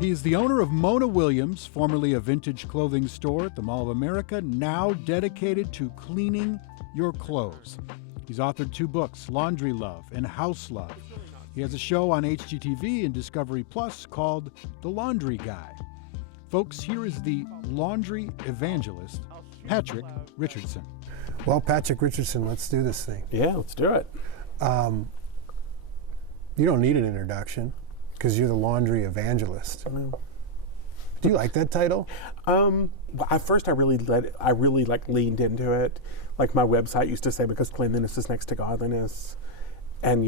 He's the owner of Mona Williams, formerly a vintage clothing store at the Mall of America, now dedicated to cleaning your clothes. He's authored 2 books, Laundry Love and House Love. He has a show on HGTV and Discovery Plus called The Laundry Guy. Folks, here is the laundry evangelist, Patrick Richardson. Well, Patrick Richardson, let's do this thing. Yeah, let's do it. You don't need an introduction because you're the laundry evangelist. Do you like that title? At first, I really leaned into it. Like my website used to say, because cleanliness is next to godliness, and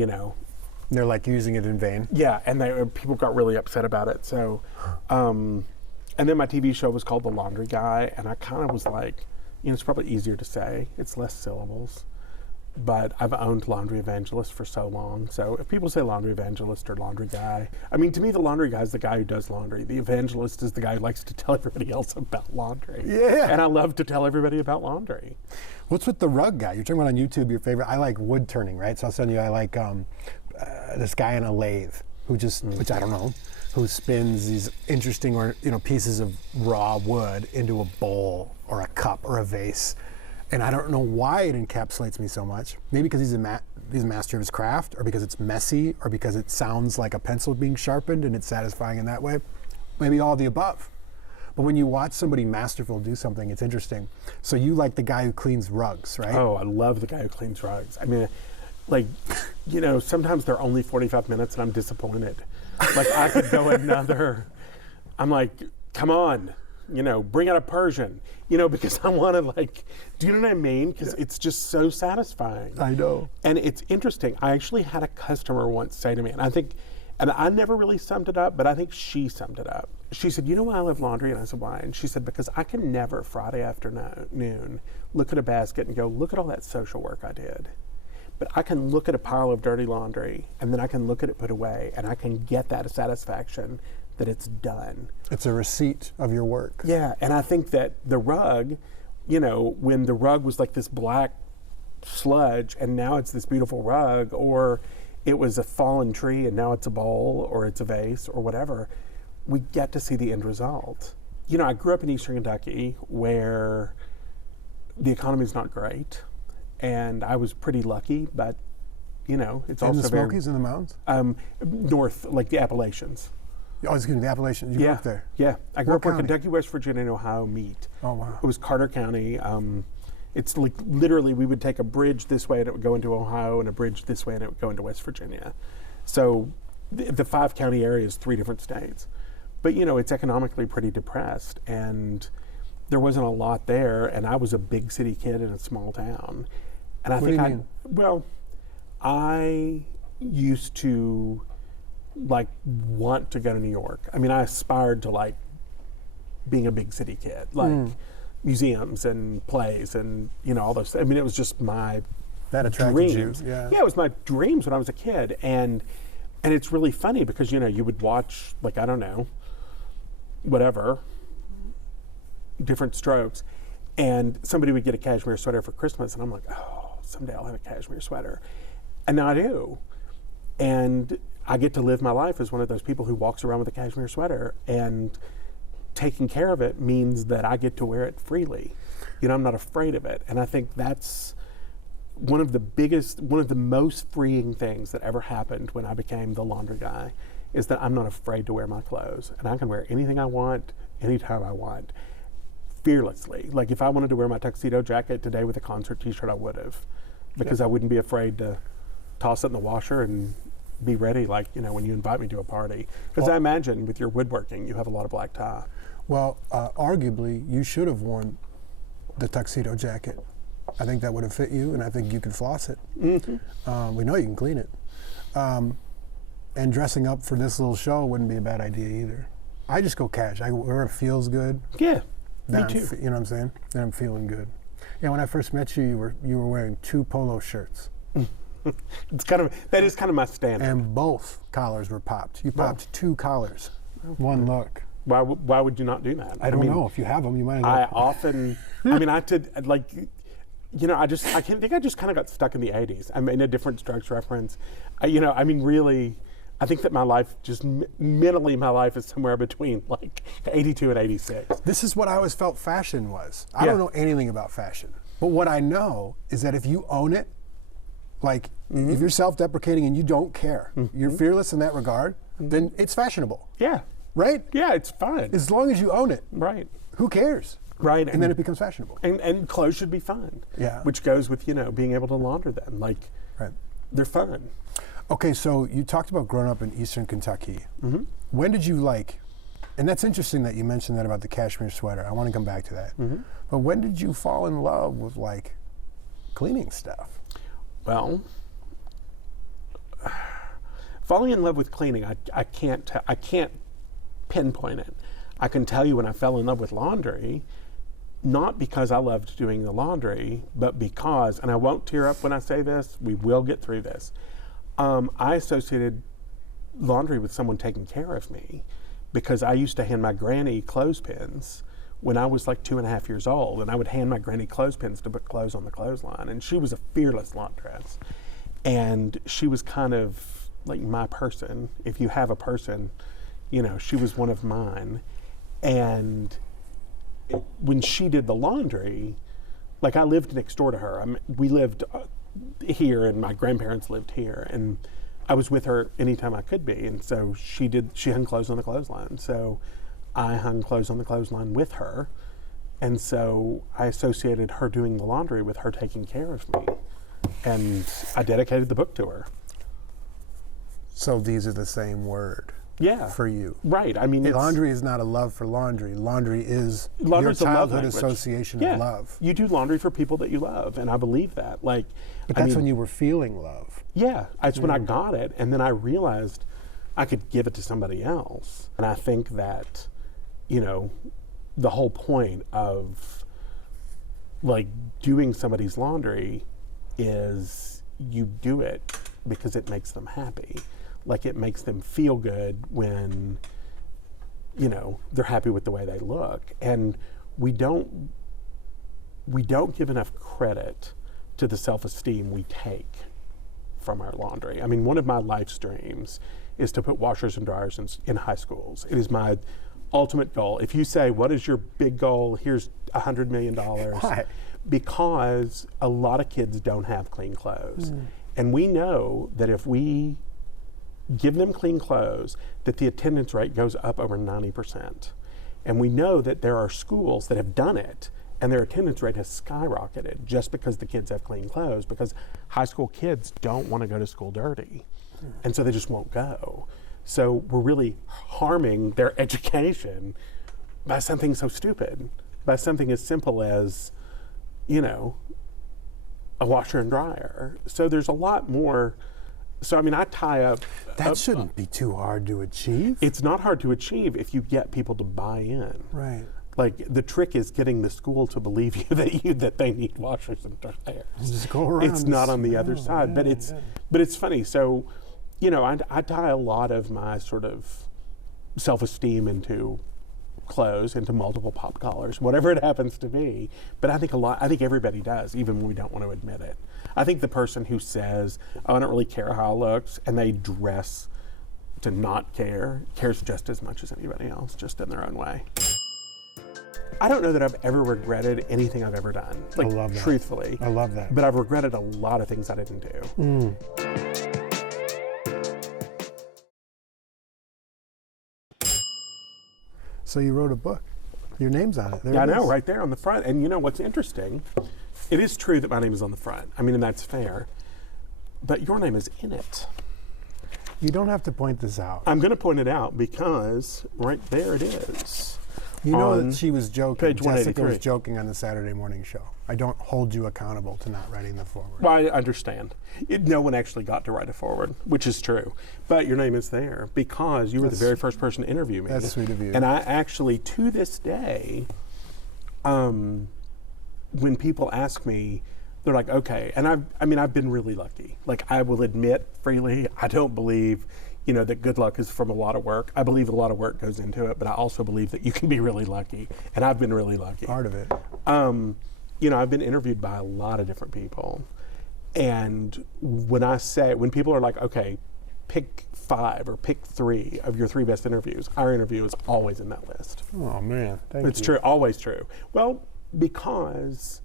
They're like using it in vain. Yeah, and people got really upset about it. So, and then my TV show was called The Laundry Guy, and I kind of was like, it's probably easier to say. It's less syllables. But I've owned Laundry Evangelist for so long. So if people say Laundry Evangelist or Laundry Guy, I mean, to me, the laundry guy is the guy who does laundry. The evangelist is the guy who likes to tell everybody else about laundry. Yeah. And I love to tell everybody about laundry. What's with the rug guy? You're talking about on YouTube, your favorite. I like wood turning, right? So I'll send you, I like this guy in a lathe who just, which I don't know, who spins these interesting or pieces of raw wood into a bowl or a cup or a vase. And I don't know why it encapsulates me so much. Maybe because he's a master of his craft, or because it's messy, or because it sounds like a pencil being sharpened and it's satisfying in that way. Maybe all of the above. But when you watch somebody masterful do something, it's interesting. So you like the guy who cleans rugs, right? Oh, I love the guy who cleans rugs. I mean, sometimes they're only 45 minutes and I'm disappointed. Like I could go another, I'm like, come on, bring out a Persian, because I want to do you know what I mean? Because it's just so satisfying. I know. And it's interesting. I actually had a customer once say to me, and I never really summed it up, but I think she summed it up. She said, you know why I love laundry? And I said, why? And she said, because I can never Friday afternoon look at a basket and go, look at all that social work I did. But I can look at a pile of dirty laundry and then I can look at it put away and I can get that satisfaction that it's done. It's a receipt of your work. Yeah, and I think that the rug, when the rug was like this black sludge and now it's this beautiful rug, or it was a fallen tree and now it's a bowl or it's a vase or whatever, we get to see the end result. I grew up in Eastern Kentucky where the economy's not great, and I was pretty lucky, but it's also in the Smokies, in the mountains? North, like the Appalachians. Oh, excuse me, the Appalachians. You grew up there? Yeah. I grew up where county? Kentucky, West Virginia, and Ohio meet. Oh, wow. It was Carter County. It's like literally we would take a bridge this way and it would go into Ohio, and a bridge this way and it would go into West Virginia. So the 5-county area is 3 different states. But, it's economically pretty depressed, and there wasn't a lot there, and I was a big city kid in a small town. And What do you mean? I used to want to go to New York. I mean, I aspired to being a big city kid, museums and plays and all those. I mean, it was just my that attracted dreams. You. Yeah, it was my dreams when I was a kid, and it's really funny because you would watch I don't know, whatever, Different Strokes, and somebody would get a cashmere sweater for Christmas, and I'm like, oh, someday I'll have a cashmere sweater, and now I do, and I get to live my life as one of those people who walks around with a cashmere sweater, and taking care of it means that I get to wear it freely. I'm not afraid of it. And I think that's one of the most freeing things that ever happened when I became the laundry guy, is that I'm not afraid to wear my clothes. And I can wear anything I want, anytime I want, fearlessly. Like if I wanted to wear my tuxedo jacket today with a concert t-shirt, I would have, because I wouldn't be afraid to toss it in the washer and be ready, when you invite me to a party. Because I imagine with your woodworking, you have a lot of black tie. Well, arguably, you should have worn the tuxedo jacket. I think that would have fit you, and I think you could floss it. Mm-hmm. We know you can clean it. And dressing up for this little show wouldn't be a bad idea either. I just go cash. I wear it feels good. Yeah, me too. You know what I'm saying? Then I'm feeling good. Yeah, when I first met you, you were wearing 2 polo shirts. That is kind of my standard. And both collars were popped. You popped 2 collars, one look. Why would you not do that? I don't know. If you have them, you might. I often, I just kind of got stuck in the 80s. I mean, a Different Strokes reference. Really, I think that my life, just mentally, my life is somewhere between like 82 and 86. This is what I always felt fashion was. I Yeah. don't know anything about fashion. But what I know is that if you own it, like if you're self-deprecating and you don't care, you're fearless in that regard, then it's fashionable, Yeah. right? Yeah, it's fun. As long as you own it, Right. who cares? Right. And then it becomes fashionable. And clothes should be fun. Yeah. Which goes with, being able to launder them. Like, Right. they're fun. Okay, so you talked about growing up in Eastern Kentucky. When did you and that's interesting that you mentioned that about the cashmere sweater. I want to come back to that. But when did you fall in love with cleaning stuff? Well, falling in love with cleaning, I can't pinpoint it. I can tell you when I fell in love with laundry, not because I loved doing the laundry, but because, and I won't tear up when I say this, we will get through this. I associated laundry with someone taking care of me because I used to hand my granny clothespins when I was like 2.5 years old, and I would hand my granny clothespins to put clothes on the clothesline. And she was a fearless laundress. And she was kind of like my person. If you have a person, she was one of mine. And when she did the laundry, like I lived next door to her. We lived here, and my grandparents lived here, and I was with her anytime I could be. And so she hung clothes on the clothesline. So I hung clothes on the clothesline with her. And so I associated her doing the laundry with her taking care of me. And I dedicated the book to her. So these are the same word Yeah. for you. Right. I mean, Laundry is not a love for laundry. Laundry is Laundry's a your love childhood language. association Yeah. of love. You do laundry for people that you love, and I believe that. But that's when you were feeling love. Yeah, that's when I got it, and then I realized I could give it to somebody else. And I think that, the whole point of doing somebody's laundry is you do it because it makes them happy. Like it makes them feel good when, they're happy with the way they look. And we don't give enough credit to the self-esteem we take from our laundry. I mean, one of my life's dreams is to put washers and dryers in high schools. It is my ultimate goal. If you say, what is your big goal? Here's $100 million. Why? Because a lot of kids don't have clean clothes. And we know that if we give them clean clothes, that the attendance rate goes up over 90%. And we know that there are schools that have done it, and their attendance rate has skyrocketed just because the kids have clean clothes, because high school kids don't want to go to school dirty. And so they just won't go. So we're really harming their education by something so stupid, by something as simple as, a washer and dryer. So there's a lot more. So, I mean, I tie up. That shouldn't be too hard to achieve. It's not hard to achieve if you get people to buy in. Right. Like the trick is getting the school to believe that they need washers and dryers. Just go around. It's not on the other side, but it's funny. So, I tie a lot of my sort of self-esteem into clothes, into multiple pop collars, whatever it happens to be. But I think everybody does, even when we don't want to admit it. I think the person who says, "Oh, I don't really care how it looks," and they dress to not care, cares just as much as anybody else, just in their own way. I don't know that I've ever regretted anything I've ever done. Like, I love that. truthfully. I love that. But I've regretted a lot of things I didn't do. So you wrote a book. Your name's on it. There Yeah, I it know, is. right there on the front. And what's interesting? It is true that my name is on the front. I mean, and that's fair. But your name is in it. You don't have to point this out. I'm going to point it out because right there it is. You know on that she was joking. page Jessica 183. was joking on the Saturday morning show. I don't hold you accountable to not writing the foreword. Well, I understand. No one actually got to write a forward, which is true. But your name is there because you were the very first person to interview me. That's sweet of you. And I actually, to this day, when people ask me, they're like, okay. And I've been really lucky. Like, I will admit freely, I don't believe, that good luck is from a lot of work. I believe a lot of work goes into it, but I also believe that you can be really lucky. And I've been really lucky. Part of it. I've been interviewed by a lot of different people. And when people are like, okay, pick 5 or pick 3 of your 3 best interviews, our interview is always in that list. Oh man, thank you. It's true, always true. Well, because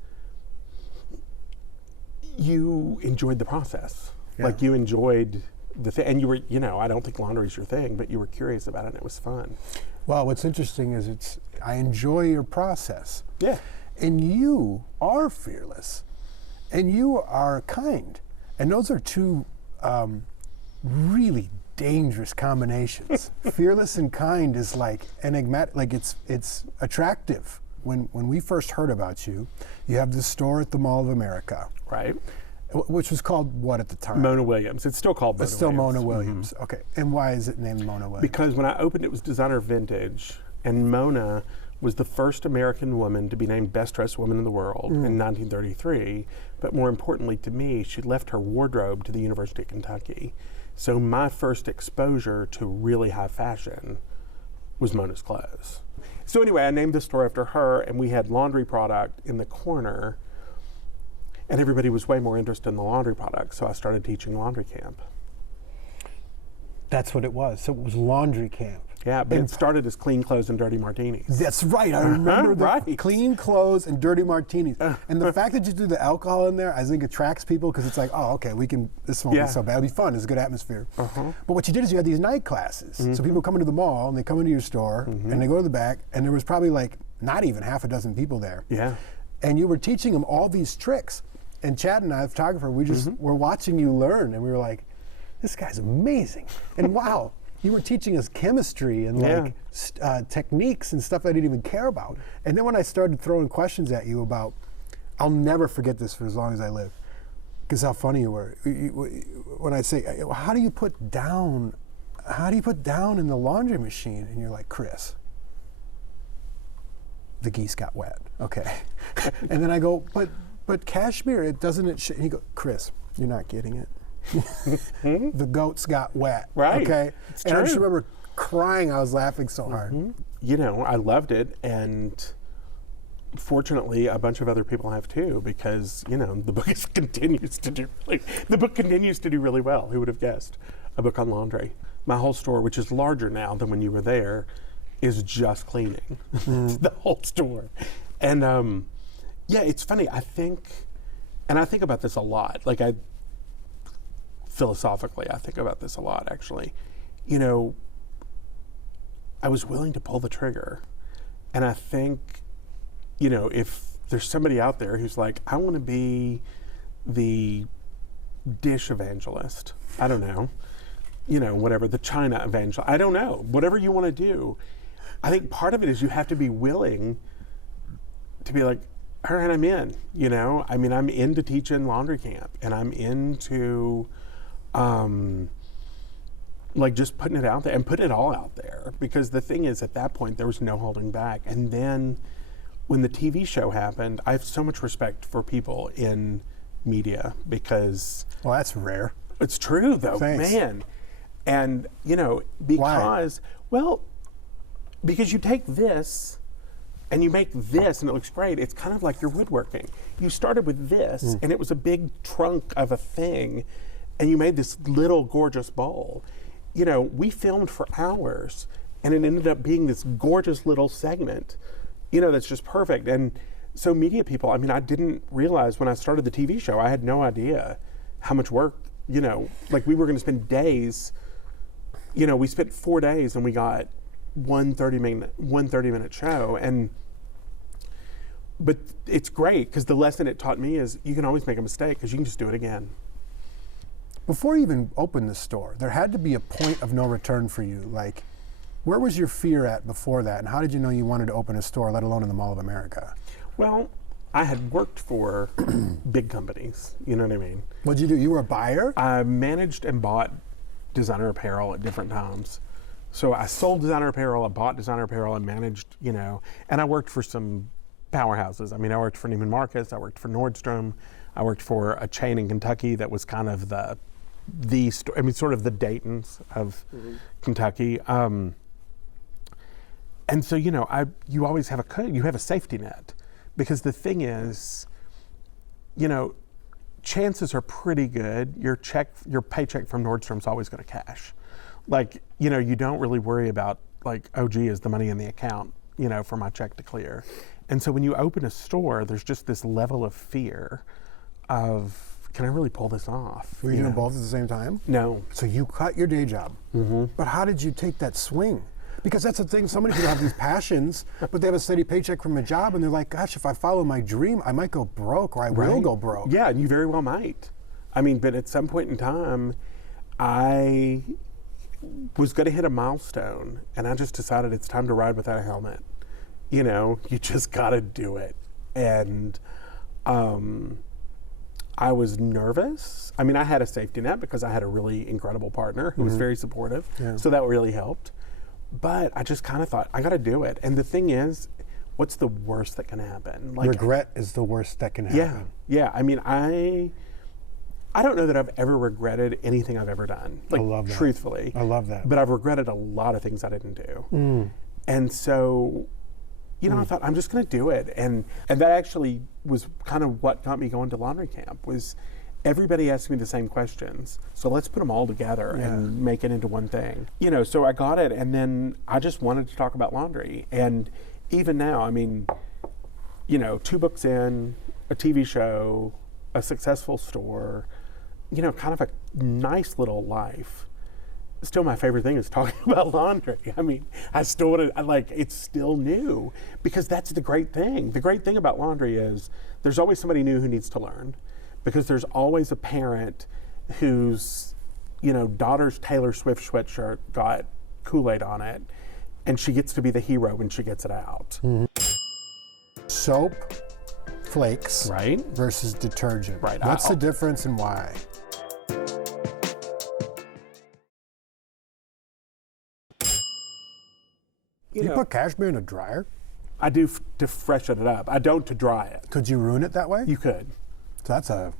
you enjoyed the process. Yeah. Like you enjoyed the thing, and you were, I don't think laundry's your thing, but you were curious about it and it was fun. Well, what's interesting is I enjoy your process. Yeah. And you are fearless. And you are kind. And those are two really dangerous combinations. Fearless and kind is like enigmatic, like it's attractive. When we first heard about you, you have this store at the Mall of America. Right. Which was called what at the time? Mona Williams. It's still called Mona It's still Williams. Mona Williams. Okay. And why is it named Mona Williams? Because when I opened it was designer vintage, and Mona was the first American woman to be named Best Dressed Woman in the World in 1933. But more importantly to me, she left her wardrobe to the University of Kentucky. So my first exposure to really high fashion was Mona's clothes. So anyway, I named the store after her, and we had laundry product in the corner, and everybody was way more interested in the laundry product, so I started teaching laundry camp. That's what it was. So it was laundry camp. Yeah, but it started as clean clothes and dirty martinis. That's right. I remember the right. clean clothes and dirty martinis. And the fact that you do the alcohol in there, I think attracts people because it's like, oh, okay, this won't be so bad. It'll be fun. It's a good atmosphere. But what you did is you had these night classes. So people come into the mall and they come into your store and they go to the back, and there was probably like not even half a dozen people there. Yeah. And you were teaching them all these tricks. And Chad and I, the photographer, we just were watching you learn, and we were like, this guy's amazing. And wow, you were teaching us chemistry and like techniques and stuff I didn't even care about. And then when I started throwing questions at you about, I'll never forget this for as long as I live, because how funny you were. When I say, how do you put down in the laundry machine? And you're like, Chris, the geese got wet. Okay. And then I go, but cashmere, and you go, Chris, you're not getting it. The goats got wet. Right. Okay. It's and I just true. remember crying. I was laughing so hard. I loved it, and fortunately, a bunch of other people have too, because the book continues to do really well. Who would have guessed? A book on laundry. My whole store, which is larger now than when you were there, is just cleaning. The whole store, and it's funny. I think about this a lot. Philosophically, I think about this a lot, actually. I was willing to pull the trigger. And I think, if there's somebody out there who's like, I want to be the dish evangelist, I don't know, whatever, the China evangelist, I don't know, whatever you want to do. I think part of it is you have to be willing to be like, all right, I'm in, I'm into teaching laundry camp, and I'm into just putting it out there and putting it all out there, because the thing is, at that point there was no holding back. And then when the TV show happened, I have so much respect for people in media, because Well, that's rare. it's true though. Thanks. Man. And because because you take this and you make this and it looks great. It's kind of like you're woodworking. You started with this and it was a big trunk of a thing, and you made this little gorgeous bowl. We filmed for hours, and it ended up being this gorgeous little segment, that's just perfect. And so media people, I didn't realize when I started the TV show, I had no idea how much work, we were going to spend days, we spent 4 days and we got one 30-minute show. But it's great, because the lesson it taught me is you can always make a mistake, because you can just do it again. Before you even opened the store, there had to be a point of no return for you. Like, where was your fear at before that, and how did you know you wanted to open a store, let alone in the Mall of America? Well, I had worked for big companies, you know what I mean? What'd you do? You were a buyer? I managed and bought designer apparel at different times. So I sold designer apparel, I bought designer apparel, and managed, and I worked for some powerhouses. I worked for Neiman Marcus, I worked for Nordstrom, I worked for a chain in Kentucky that was kind of sort of the Dayton's of Kentucky. And so, you always have you have a safety net, because the thing is, chances are pretty good your paycheck from Nordstrom's always going to cash. Like, you know, you don't really worry about like, oh gee, is the money in the account, you know, for my check to clear. And so when you open a store, there's just this level of fear of, can I really pull this off? Were you doing both at the same time? No. So you cut your day job. But how did you take that swing? Because that's the thing, so many people have these passions, but they have a steady paycheck from a job, and they're like, gosh, if I follow my dream, I might go broke, or I will go broke. Yeah, and you very well might. I mean, but at some point in time, I was going to hit a milestone, and I just decided it's time to ride without a helmet. You know, you just got to do it. And I was nervous. I mean, I had a safety net because I had a really incredible partner who was very supportive, so that really helped. But I just kind of thought, I got to do it. And the thing is, what's the worst that can happen? Like, regret is the worst that can happen. Yeah. I mean, I don't know that I've ever regretted anything I've ever done. Like, I love that. Truthfully. I love that. But I've regretted a lot of things I didn't do. And so, you know, I thought, I'm just going to do it. And that actually was kind of what got me going to laundry camp, was everybody asked me the same questions. So let's put them all together and make it into one thing. You know, so I got it, and then I just wanted to talk about laundry. And even now, I mean, you know, 2 books in, a TV show, a successful store, you know, kind of a nice little life. Still, my favorite thing is talking about laundry. I mean, I still want to, like, it's still new, because that's the great thing. The great thing about laundry is there's always somebody new who needs to learn, because there's always a parent whose, you know, daughter's Taylor Swift sweatshirt got Kool-Aid on it, and she gets to be the hero when she gets it out. Soap, flakes, Right. versus detergent. Right. What's the difference and why? You put cashmere in a dryer? I do to freshen it up. I don't to dry it. Could you ruin it that way? You could. So that's a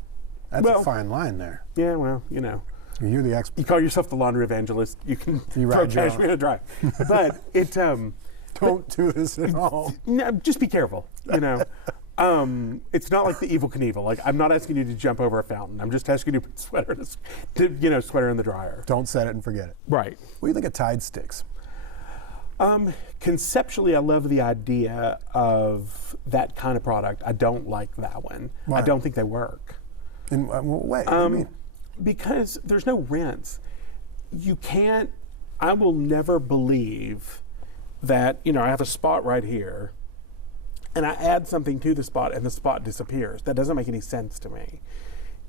Well- fine line there. Yeah, well, you know. You're the expert. You call yourself the laundry evangelist, you can You throw ride your cashmere in a dry. But it, Don't do this at home. no, just be careful, you know. It's not like the Evel Knievel. Like, I'm not asking you to jump over a fountain. I'm just asking you to put sweater in the dryer. Don't set it and forget it. Right. What do you think of Tide sticks? Conceptually, I love the idea of that kind of product. I don't like that one. Why? I don't think they work. In what way? What do you mean? Because there's no rinse. You can't, I will never believe that, you know, I have a spot right here and I add something to the spot and the spot disappears. That doesn't make any sense to me.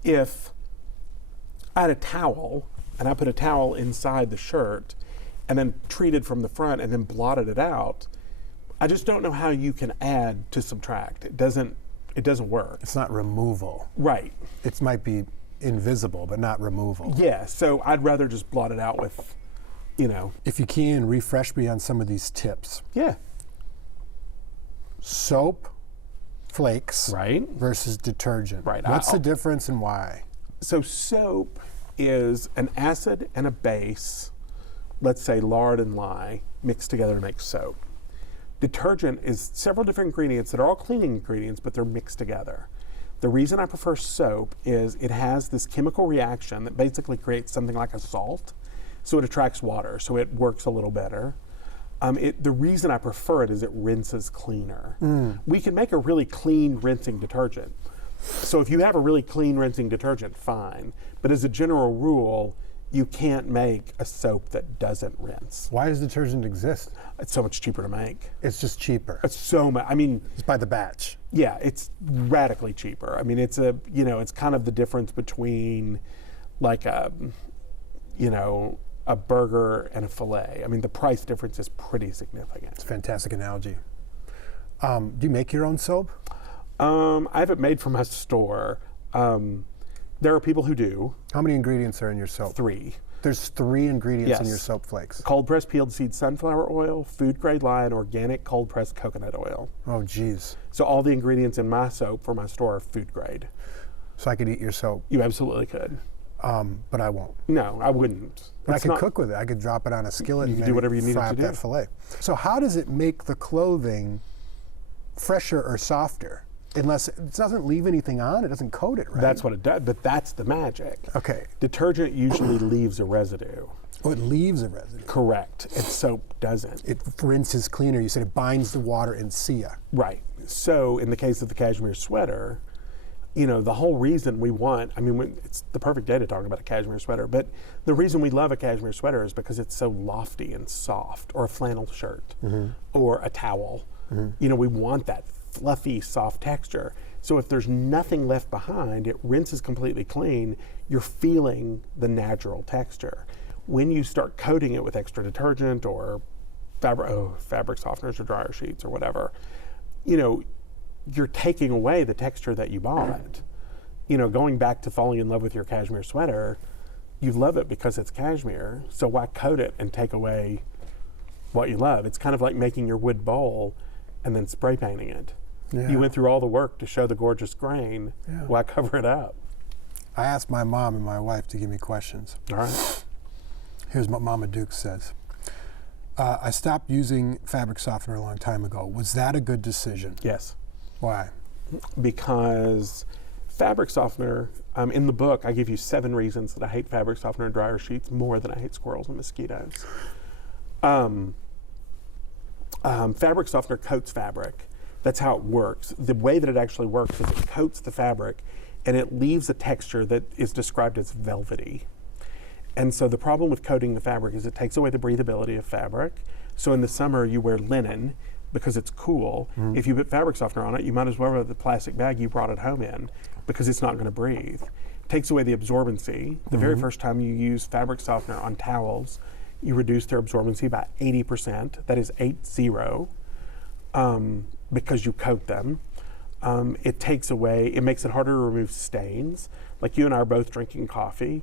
If I had a towel and I put a towel inside the shirt and then treated from the front and then blotted it out, I just don't know how you can add to subtract. It doesn't work. It's not removal. Right. It might be invisible, but not removal. Yeah, so I'd rather just blot it out with, you know. If you can, refresh me on some of these tips. Yeah. Soap, flakes, Right. versus detergent. Right. What's the difference and why? So soap is an acid and a base, let's say lard and lye, mixed together to make soap. Detergent is several different ingredients that are all cleaning ingredients, but they're mixed together. The reason I prefer soap is it has this chemical reaction that basically creates something like a salt, so it attracts water, so it works a little better. The reason I prefer it is it rinses cleaner. We can make a really clean rinsing detergent. So if you have a really clean rinsing detergent, fine. But as a general rule, you can't make a soap that doesn't rinse. Why does detergent exist? It's so much cheaper to make. It's just cheaper. It's so much. I mean, It's by the batch. yeah, it's radically cheaper. I mean, it's it's kind of the difference between like a burger and a filet. I mean, the price difference is pretty significant. It's a fantastic analogy. Do you make your own soap? I have it made from my store. There are people who do. How many ingredients are in your soap? 3. There's 3 ingredients in Yes. your soap flakes. Cold pressed peeled seed sunflower oil, food grade lye, and organic cold pressed coconut oil. Oh, geez. So all the ingredients in my soap for my store are food grade. So I could eat your soap, You absolutely could. but I won't. No, I wouldn't. But I It's could not- cook with it. I could drop it on a skillet You and could do maybe whatever you needed fry to up do. that fillet. So how does it make the clothing fresher or softer? unless it doesn't leave anything on, it doesn't coat it, right? That's what it does, but that's the magic. Okay. Detergent usually leaves a residue. Oh, it leaves a residue. Correct. And soap doesn't. It rinses cleaner. You said it binds the water and see ya. Right. So in the case of the cashmere sweater, you know, the whole reason we want, I mean, it's the perfect day to talk about a cashmere sweater, but the reason we love a cashmere sweater is because it's so lofty and soft, or a flannel shirt, or a towel. You know, we want that fluffy, soft texture. So if there's nothing left behind, it rinses completely clean, you're feeling the natural texture. When you start coating it with extra detergent or fabric softeners or dryer sheets or whatever, you know, you're taking away the texture that you bought. You know, going back to falling in love with your cashmere sweater, you love it because it's cashmere, so why coat it and take away what you love? It's kind of like making your wood bowl and then spray painting it. Yeah. You went through all the work to show the gorgeous grain, Yeah. why cover it up? I asked my mom and my wife to give me questions. All right. Here's what Mama Duke says. I stopped using fabric softener a long time ago. Was that a good decision? Yes. Why? Because fabric softener, in the book, I give you 7 reasons that I hate fabric softener and dryer sheets more than I hate squirrels and mosquitoes. Fabric softener coats fabric. That's how it works. The way that it actually works is it coats the fabric and it leaves a texture that is described as velvety. And so the problem with coating the fabric is it takes away the breathability of fabric. So in the summer you wear linen because it's cool. If you put fabric softener on it, you might as well wear the plastic bag you brought it home in because it's not going to breathe. Takes away the absorbency. The very first time you use fabric softener on towels, you reduce their absorbency by 80%. That is 80, because you coat them. It takes away, it makes it harder to remove stains. Like you and I are both drinking coffee.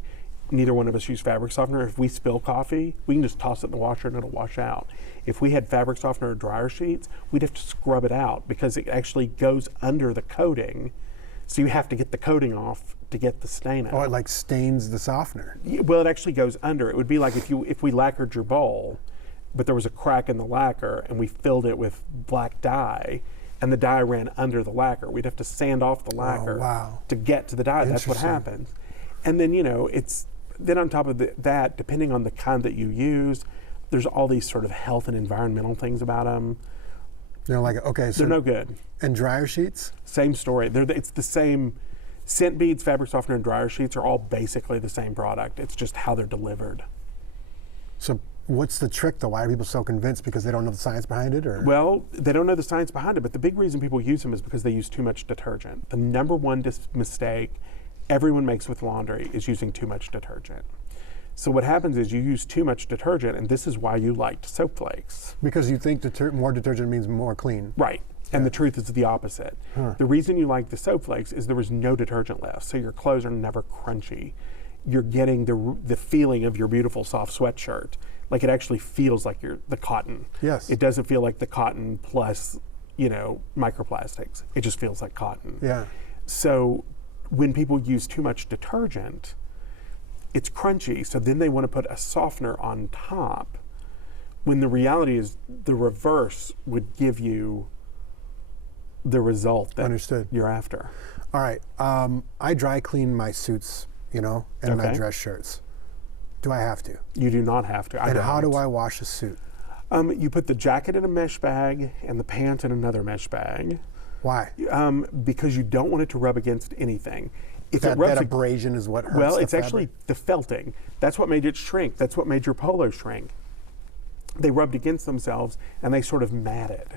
Neither one of us use fabric softener. If we spill coffee, we can just toss it in the washer and it'll wash out. If we had fabric softener or dryer sheets, we'd have to scrub it out because it actually goes under the coating. So you have to get the coating off to get the stain out. Oh, it like stains the softener. Well, it actually goes under. It would be like if we lacquered your bowl, but there was a crack in the lacquer and we filled it with black dye and the dye ran under the lacquer. We'd have to sand off the lacquer wow. to get to the dye. That's what Interesting. happens. And then, you know, then on top of that, depending on the kind that you use, there's all these sort of health and environmental things about them. You know, like, okay, so. They're no good. And dryer sheets? Same story. It's the same. Scent beads, fabric softener, and dryer sheets are all basically the same product. It's just how they're delivered. So what's the trick though? Why are people so convinced? Because they don't know the science behind it, or? Well, they don't know the science behind it, but the big reason people use them is because they use too much detergent. The number one mistake everyone makes with laundry is using too much detergent. So what happens is you use too much detergent, and this is why you liked soap flakes. Because you think more detergent means more clean. Right. And the truth is the opposite. The reason you like the soap flakes is there was no detergent left, so your clothes are never crunchy. You're getting the feeling of your beautiful soft sweatshirt. Like it actually feels like the cotton. Yes. It doesn't feel like the cotton plus, you know, microplastics. It just feels like cotton. Yeah. So when people use too much detergent, it's crunchy, so then they want to put a softener on top, when the reality is the reverse would give you the result that Understood. you're after. All right. I dry clean my suits, you know, and my Okay. dress shirts. Do I have to? You do not have to. And how do don't. I wash a suit? You put the jacket in a mesh bag and the pant in another mesh bag, Why? because you don't want it to rub against anything. If That it rubs abrasion is what hurts well, the it's actually fabric? the felting. That's what made it shrink. That's what made your polo shrink. They rubbed against themselves and they sort of matted.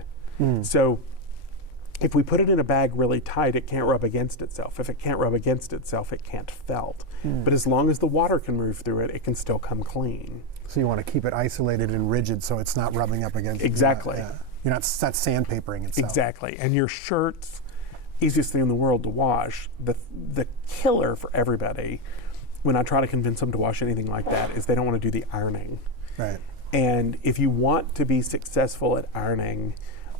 So if we put it in a bag really tight, it can't rub against itself. If it can't rub against itself, it can't felt. But as long as the water can move through it, it can still come clean. So you want to keep it isolated and rigid so it's not rubbing up against. Exactly. You're not sandpapering itself. Exactly. And your shirts, easiest thing in the world to wash. The killer for everybody when I try to convince them to wash anything like that is they don't want to do the ironing. Right. And if you want to be successful at ironing,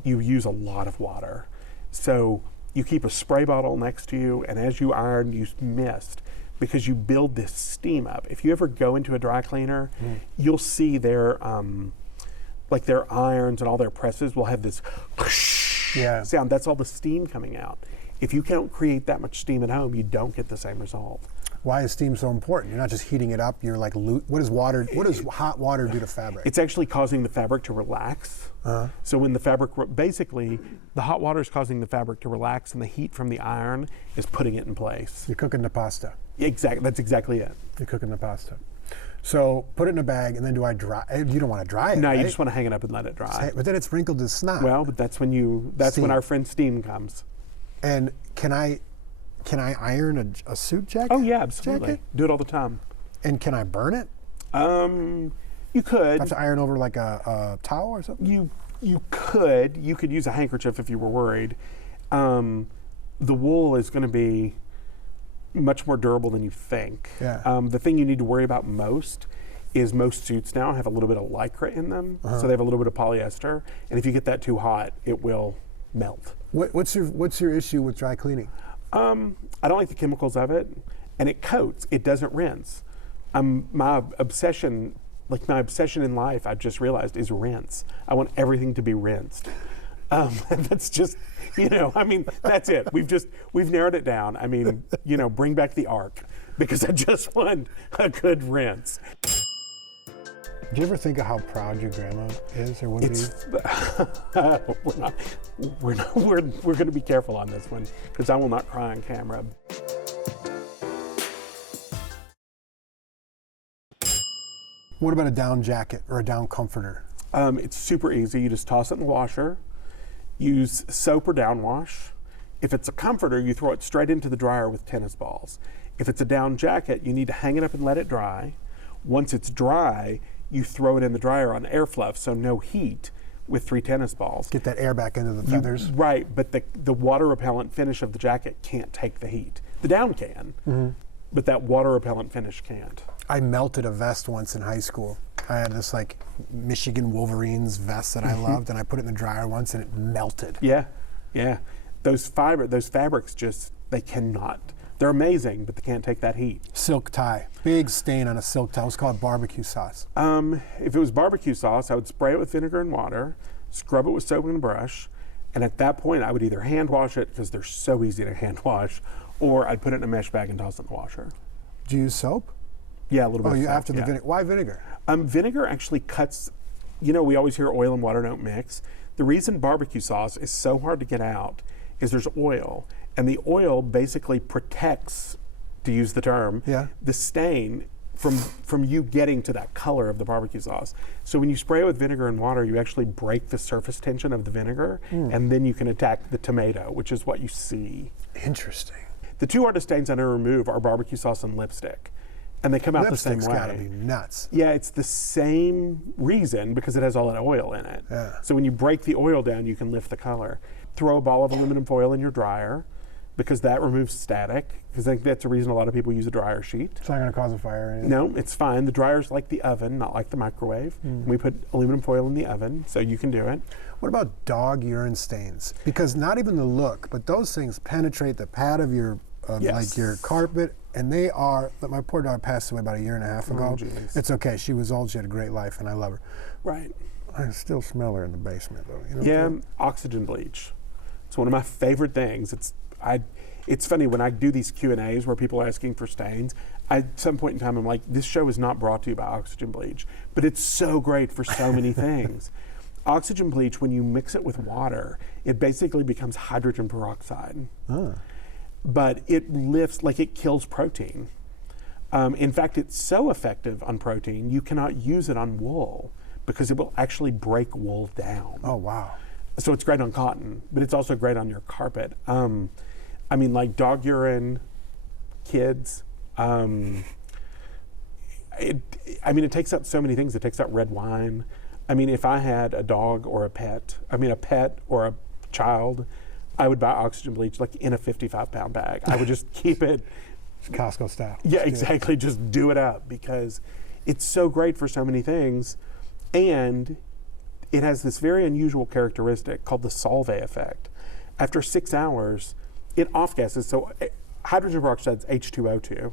you use a lot of water. So you keep a spray bottle next to you, and as you iron, you mist, because you build this steam up. If you ever go into a dry cleaner, you'll see their irons and all their presses will have this Yeah. sound. That's all the steam coming out. If you can't create that much steam at home, you don't get the same result. Why is steam so important? You're not just heating it up. You're like, what does hot water do to fabric? It's actually causing the fabric to relax. So when the fabric, basically, the hot water is causing the fabric to relax, and the heat from the iron is putting it in place. You're cooking the pasta. Exactly. That's exactly it. You're cooking the pasta. So put it in a bag, and then do I dry? You don't want to dry it. No, right? you just want to hang it up and let it dry. But then it's wrinkled as snot. Well, but that's when Steam. our friend steam comes. And can I iron a suit jacket? Oh yeah, absolutely. Jacket? Do it all the time. And can I burn it? You could. I have to iron over like a towel or something? You could use a handkerchief if you were worried. The wool is going to be much more durable than you think. Yeah. The thing you need to worry about most is most suits now have a little bit of lycra in them, so they have a little bit of polyester, and if you get that too hot, it will melt. What's your issue with dry cleaning? I don't like the chemicals of it, and it coats. It doesn't rinse. My obsession in life, I've just realized, is rinse. I want everything to be rinsed. That's just, that's it. We've narrowed it down. Bring back the ark, because I just want a good rinse. Do you ever think of how proud your grandma is, or would be? We're going to be careful on this one, because I will not cry on camera. What about a down jacket or a down comforter? It's super easy. You just toss it in the washer. Use soap or down wash. If it's a comforter, you throw it straight into the dryer with tennis balls. If it's a down jacket, you need to hang it up and let it dry. Once it's dry, you throw it in the dryer on air fluff, so no heat, with 3 tennis balls. Get that air back into the feathers. Right, but the water repellent finish of the jacket can't take the heat. The down can, but that water repellent finish can't. I melted a vest once in high school. I had this like Michigan Wolverines vest that I loved, and I put it in the dryer once, and it melted. Yeah. Those fabrics they're amazing, but they can't take that heat. Silk tie, big stain on a silk tie. Let's call it barbecue sauce. If it was barbecue sauce, I would spray it with vinegar and water, scrub it with soap and a brush, and at that point I would either hand wash it, because they're so easy to hand wash, or I'd put it in a mesh bag and toss it in the washer. Do you use soap? Yeah, a little bit. Oh, of soap, after the vinegar. Why vinegar? Vinegar actually cuts. We always hear oil and water don't mix. The reason barbecue sauce is so hard to get out is there's oil, and the oil basically protects, to use the term, the stain from you getting to that color of the barbecue sauce. So when you spray it with vinegar and water, you actually break the surface tension of the vinegar, and then you can attack the tomato, which is what you see. Interesting. The 2 hardest stains I never remove are barbecue sauce and lipstick. And they come out the same way. Lipstick's gotta be nuts. Yeah, it's the same reason, because it has all that oil in it. Yeah. So when you break the oil down, you can lift the color. Throw a ball of aluminum foil in your dryer, because that removes static, because I think that's the reason a lot of people use a dryer sheet. It's not gonna cause a fire or anything. No, it's fine. The dryer's like the oven, not like the microwave. We put aluminum foil in the oven, so you can do it. What about dog urine stains? Because not even the look, but those things penetrate the pad of your like your carpet, and they are. My poor dog passed away about 1.5 years ago. Geez. It's okay. She was old. She had a great life, and I love her. Right. I still smell her in the basement, though. Yeah, oxygen bleach. It's one of my favorite things. It's funny when I do these Q&As where people are asking for stains. At some point in time, I'm like, this show is not brought to you by oxygen bleach, but it's so great for so many things. Oxygen bleach, when you mix it with water, it basically becomes hydrogen peroxide. But it lifts, it kills protein. In fact, it's so effective on protein, you cannot use it on wool, because it will actually break wool down. Oh, wow. So it's great on cotton, but it's also great on your carpet. Dog urine, kids. It takes out so many things. It takes out red wine. If I had a dog or a pet or a child, I would buy oxygen bleach in a 55-pound bag. I would just keep it. It's Costco style. Yeah, exactly. Just do it up, because it's so great for so many things. And it has this very unusual characteristic called the Solvay effect. After 6 hours, it off-gasses. So hydrogen peroxide is H2O2,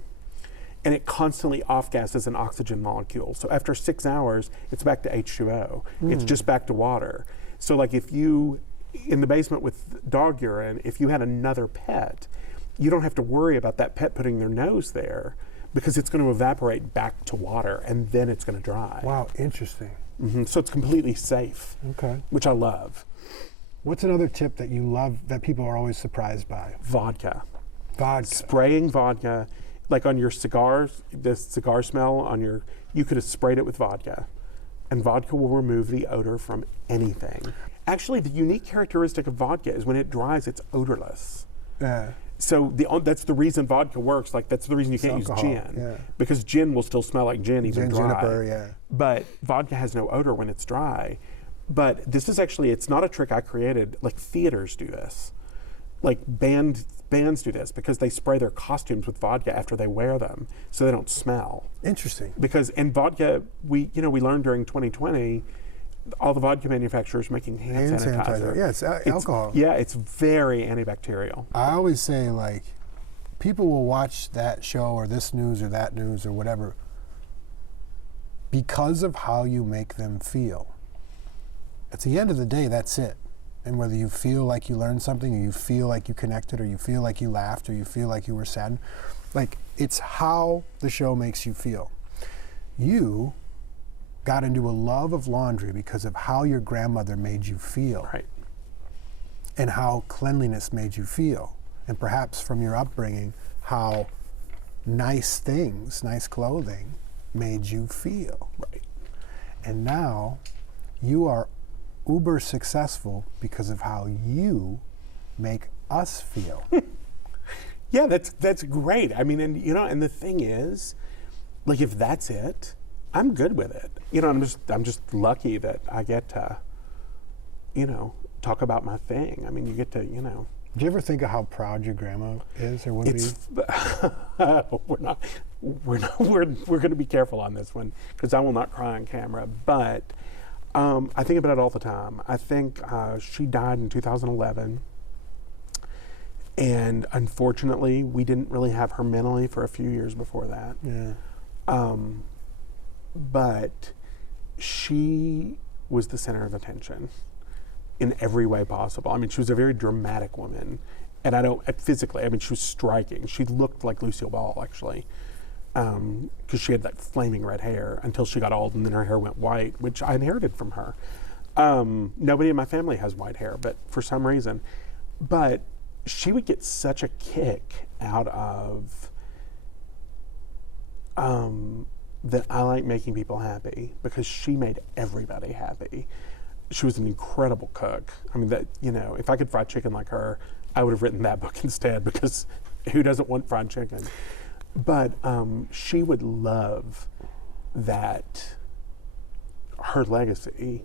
and it constantly off-gasses an oxygen molecule. So after 6 hours, it's back to H2O. It's just back to water. So if you in the basement with dog urine, if you had another pet, you don't have to worry about that pet putting their nose there because it's going to evaporate back to water and then it's going to dry. Wow, interesting. So it's completely safe, Okay. which I love. What's another tip that you love that people are always surprised by? Vodka. Vodka. Spraying vodka, like on your cigars, the cigar smell on your, you could have sprayed it with vodka. And vodka will remove the odor from anything. Actually, the unique characteristic of vodka is when it dries, it's odorless. Yeah. So that's the reason vodka works. Like that's the reason you can't use alcohol, gin, yeah. because gin will still smell like gin even Gin, dry. juniper, yeah. But vodka has no odor when it's dry. But this is actually, it's not a trick I created. Like theaters do this, like bands do this because they spray their costumes with vodka after they wear them so they don't smell. Interesting. Because in vodka, we learned during 2020. All the vodka manufacturers making hand sanitizer. Yeah, it's alcohol. Yeah, it's very antibacterial. I always say, like, people will watch that show or this news or that news or whatever because of how you make them feel. At the end of the day, that's it. And whether you feel like you learned something or you feel like you connected or you feel like you laughed or you feel like you were sad, like, it's how the show makes you feel. You got into a love of laundry because of how your grandmother made you feel. Right. And how cleanliness made you feel. And perhaps from your upbringing, how nice things, nice clothing made you feel. Right. And now you are uber successful because of how you make us feel. Yeah, that's great. I mean, and the thing is, like, if that's it, I'm good with it. I'm just lucky that I get to, talk about my thing. I mean, you get to, Do you ever think of how proud your grandma is or would be? we're going to be careful on this one because I will not cry on camera. But I think about it all the time. I think she died in 2011. And unfortunately, we didn't really have her mentally for a few years before that. Yeah. But she was the center of attention in every way possible. I mean, she was a very dramatic woman. And physically, she was striking. She looked like Lucille Ball, actually, because she had that flaming red hair until she got old and then her hair went white, which I inherited from her. Nobody in my family has white hair, but for some reason. But she would get such a kick out of that I like making people happy because she made everybody happy. She was an incredible cook. I mean, if I could fry chicken like her, I would have written that book instead because who doesn't want fried chicken? But she would love that her legacy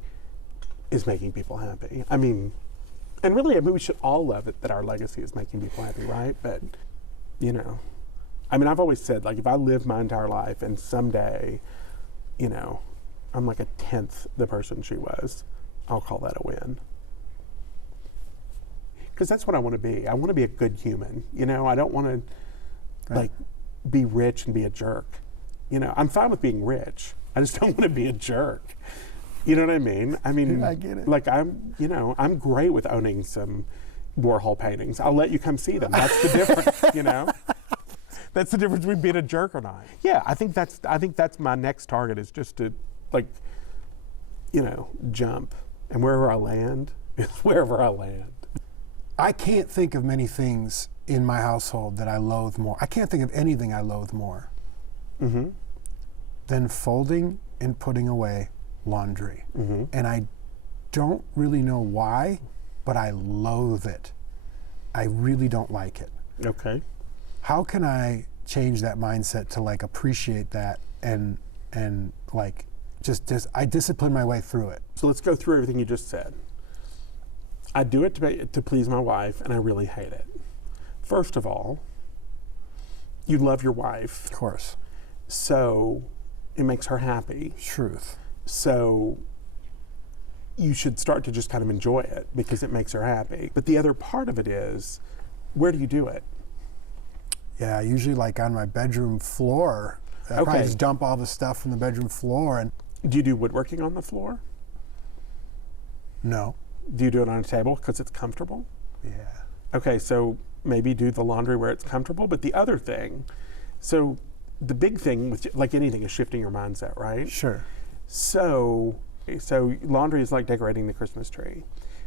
is making people happy. I mean, and really, we should all love it that our legacy is making people happy, right? But, I've always said, like, if I live my entire life and someday, I'm like 1/10 the person she was, I'll call that a win. Because that's what I want to be. I want to be a good human. I don't want to, like, be rich and be a jerk. I'm fine with being rich. I just don't want to be a jerk. You know what I mean? I get it. Like, I'm great with owning some Warhol paintings. I'll let you come see them. That's the difference, That's the difference between being a jerk or not. Yeah, I think that's my next target is just to, like, jump. And wherever I land is wherever I land. I can't think of many things in my household that I loathe more. I can't think of anything I loathe more than folding and putting away laundry. And I don't really know why, but I loathe it. I really don't like it. Okay. How can I change that mindset to, like, appreciate that and like just I discipline my way through it? So let's go through everything you just said. I do it to please my wife, and I really hate it. First of all, you love your wife. Of course. So it makes her happy. Truth. So you should start to just kind of enjoy it because it makes her happy. But the other part of it is, where do you do it? Yeah, usually like on my bedroom floor. I probably just dump all the stuff from the bedroom floor. And do you do woodworking on the floor? No. Do you do it on a table because it's comfortable? Yeah. Okay, so maybe do the laundry where it's comfortable. But the other thing, so the big thing with like anything is shifting your mindset, right? Sure. So laundry is like decorating the Christmas tree.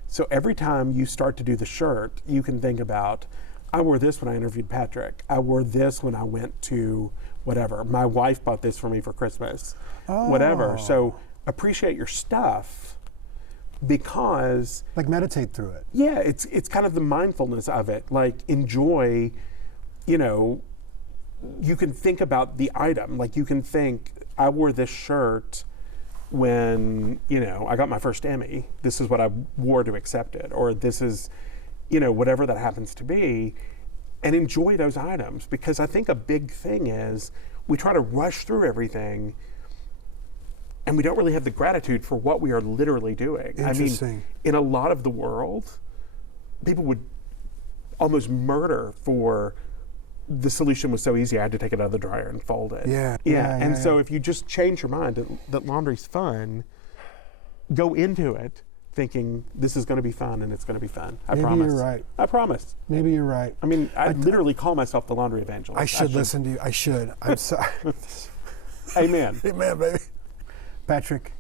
So every time you start to do the shirt, you can think about, I wore this when I interviewed Patrick. I wore this when I went to whatever. My wife bought this for me for Christmas. Whatever. So appreciate your stuff because Like meditate through it. yeah, it's kind of the mindfulness of it. Like enjoy, you know, you can think about the item. Like you can think, I wore this shirt when, you know, I got my first Emmy. This is what I wore to accept it. Or this is, you know, whatever that happens to be. And enjoy those items. Because I think a big thing is we try to rush through everything and we don't really have the gratitude for what we are literally doing. I mean, Interesting. in a lot of the world, people would almost murder for the solution was so easy, I had to take it out of the dryer and fold it. Yeah. And so if you just change your mind that laundry's fun, go into it thinking this is going to be fun and it's going to be fun. I Maybe promise. you're right. I promise. Maybe you're right. I mean, I literally call myself the laundry evangelist. I should listen to you. I should. I'm sorry. Amen. Amen, baby. Patrick,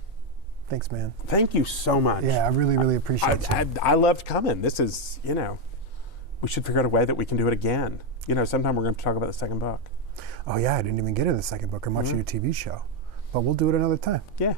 thanks, man. Thank you so much. Yeah, I really, really appreciate you. I loved coming. This is, you know, we should figure out a way that we can do it again. You know, sometime we're going to talk about the second book. Oh, yeah, I didn't even get to the second book. I'm watching your TV show. But we'll do it another time. Yeah.